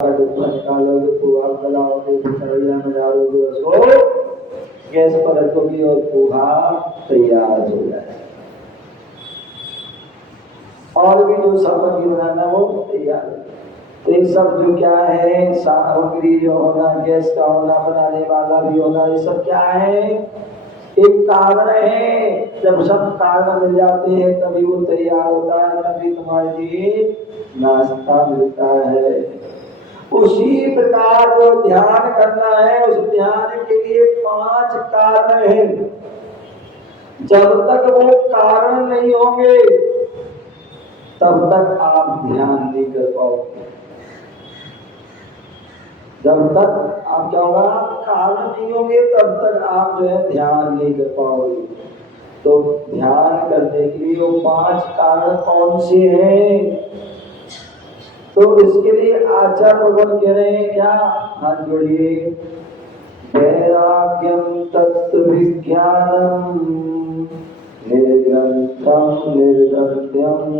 डिब्बा निकालोगे, पोहा बनाओगे, भिंडरिया में डालोगे उसको, गैस पर रखोगे और पोहा तैयार हो जाएगा। और भी जो सामग्री बनाना वो तैयार है। तो ये सब जो क्या है, सामग्री जो होना, गैस का होना, बनाने वाला भी होना, ये सब क्या है, एक कारण है। जब सब कारण मिल जाते हैं तभी वो तैयार होता है, तभी तुम्हारे लिए नाश्ता मिलता है। उसी प्रकार जो ध्यान करना है, उस ध्यान के लिए 5 कारण हैं। जब तक वो कारण नहीं होंगे तब तक आप ध्यान नहीं कर पाओगे। जब तक आप क्या होगा, कारण नहीं होंगे तब तक आप जो है ध्यान नहीं कर पाओगे। तो ध्यान करने के लिए वो 5 कारण कौन से हैं? तो इसके लिए आचार्य भगवान कह रहे हैं क्या, हाथ जोड़िए, वैराग्यम तत्व विज्ञानम निर्ग्रंथम निर्गंत्यम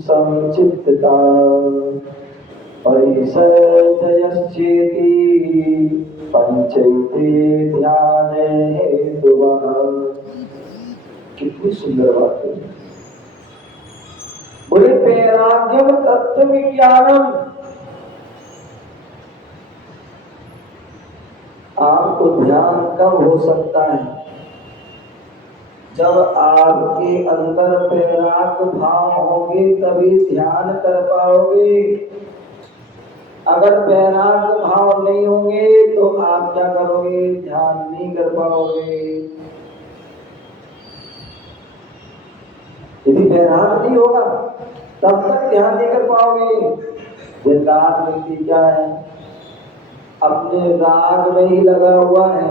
समचित्तता परिसर्जयश्चेति पंचैते ध्यान हेतुवः। कितनी सुंदर बात है। बोले वैराग्यम तत्व विज्ञानम, आपको ध्यान कब हो सकता है? जब आपके अंदर वैराग्य भाव होंगे तभी ध्यान कर पाओगे। अगर वैराग्य भाव नहीं होंगे तो आप क्या करोगे, ध्यान नहीं कर पाओगे। यदि वैराग्य नहीं होगा तब तक ध्यान नहीं कर पाओगे। राग व्यक्ति क्या है, अपने राग में ही लगा हुआ है।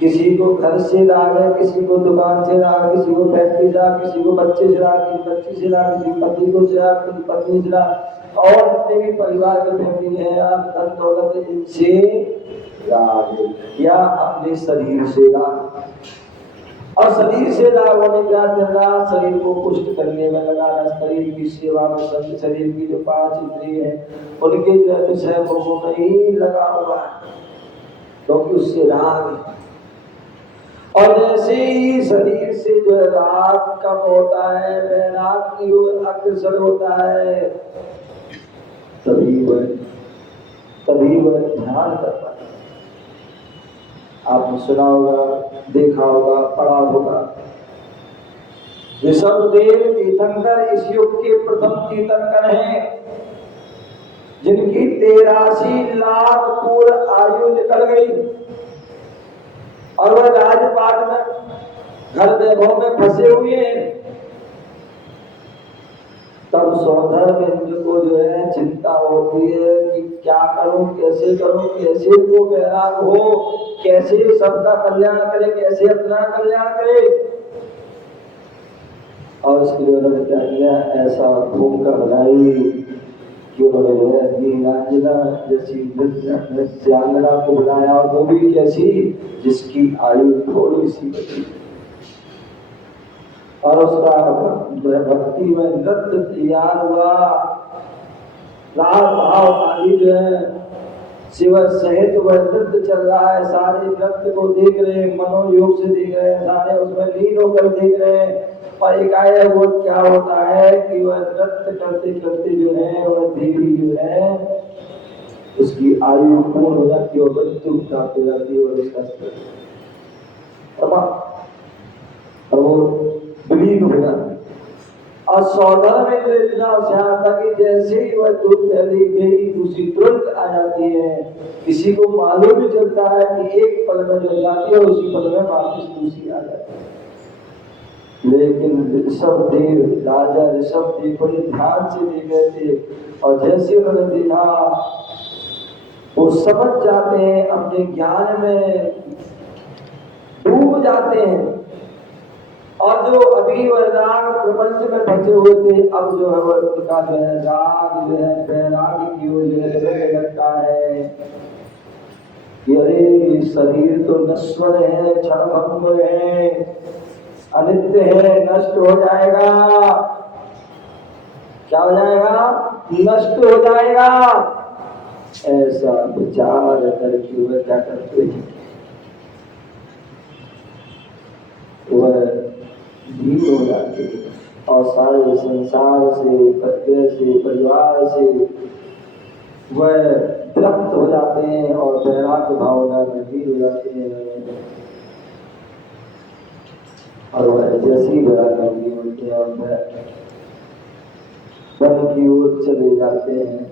किसी को घर से राग है, किसी को दुकान से राग, किसी को फैक्ट्री से राग, किसी को बच्चे से राग, किसी बच्ची से राग, किसी पति को से राग, किसी पत्नी से राग, और जितने भी परिवार के फैमिली है, आप धन दौलत है, इनसे राग, या अपने शरीर से राग। और शरीर से राग होने के बाद शरीर को पुष्ट करने में लगा, शरीर की सेवा में, शरीर की जो 5 इंद्रिय है उनके जो है विषय भोगों में ही लगा हुआ है, क्योंकि उससे राग है। और जैसे ही शरीर से जो है राग कम होता है, वैराग की ओर अग्रसर होता है, तभी वह ध्यान कर पाता है। आपने सुना होगा, देखा होगा, पढ़ा होगा, ऋषभदेव तीर्थंकर इस युग के प्रथम तीर्थंकर हैं, जिनकी 83 लाख पूर्व आयु निकल गई और वह राजपाट में घर वैभव में फंसे हुए हैं। तब सौधर्मेंद्र को जो है चिंता होती है कि क्या करूं, कैसे करूं, कैसे वो वैराग हो, कैसे सबका कल्याण करे, कैसे अपना कल्याण करे। और उसके लिए उन्होंने क्या किया, ऐसा भूमिका बनाई कि उन्होंने नीलांजना जैसी नृत्यांगना को बनाया, और वो भी कैसी, जिसकी आयु थोड़ी सी बची, और उसका भक्ति में नृत्य तैयार हुआ। राग भाव आदि जो है शिव सहित वह नृत्य चल रहा है, सारे नृत्य को देख रहे हैं, मनोयोग से देख रहे हैं, सारे उसमें लीन होकर देख रहे हैं। और एकाएक वो क्या होता है कि वह नृत्य करते करते जो है वह देवी जो है उसकी आयु पूर्ण हो जाती है और मृत्यु प्राप्त हो जाती है, और उसका वो विलीन हो जाती है। और सौदा में तो इतना होशियार था कि जैसे ही वह दूध फैली गई दूसरी तुरंत आ जाती है। किसी को मालूम भी चलता है कि एक पल में जल जाती है और उसी पल में वापस दूसरी आ जाती है। लेकिन ऋषभदेव, राजा ऋषभदेव बड़े ध्यान से देख रहे थे, और जैसे उन्होंने देखा वो समझ जाते हैं, अपने ज्ञान में डूब जाते हैं। और जो अभी वह राग प्रपंच में फंसे हुए थे, अब जो है वह उनका जो है राग जो है वैराग की ओर जो है लगता है कि अरे ये शरीर तो नश्वर है, क्षणभंग है, अनित्य है, नष्ट हो जाएगा। क्या हो जाएगा? नष्ट हो जाएगा। ऐसा विचार करके वह क्या करते हैं, वह ढील हो जाते हैं और सारे संसार से, पत्य से, परिवार से वह विरक्त हो जाते हैं और वैराग्य भावना में ढील हो जाते हैं और वह जैसी वैराग्य होते हैं और वह वन की ओर चले जाते हैं,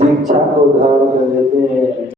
दीक्षा को धारण कर लेते हैं।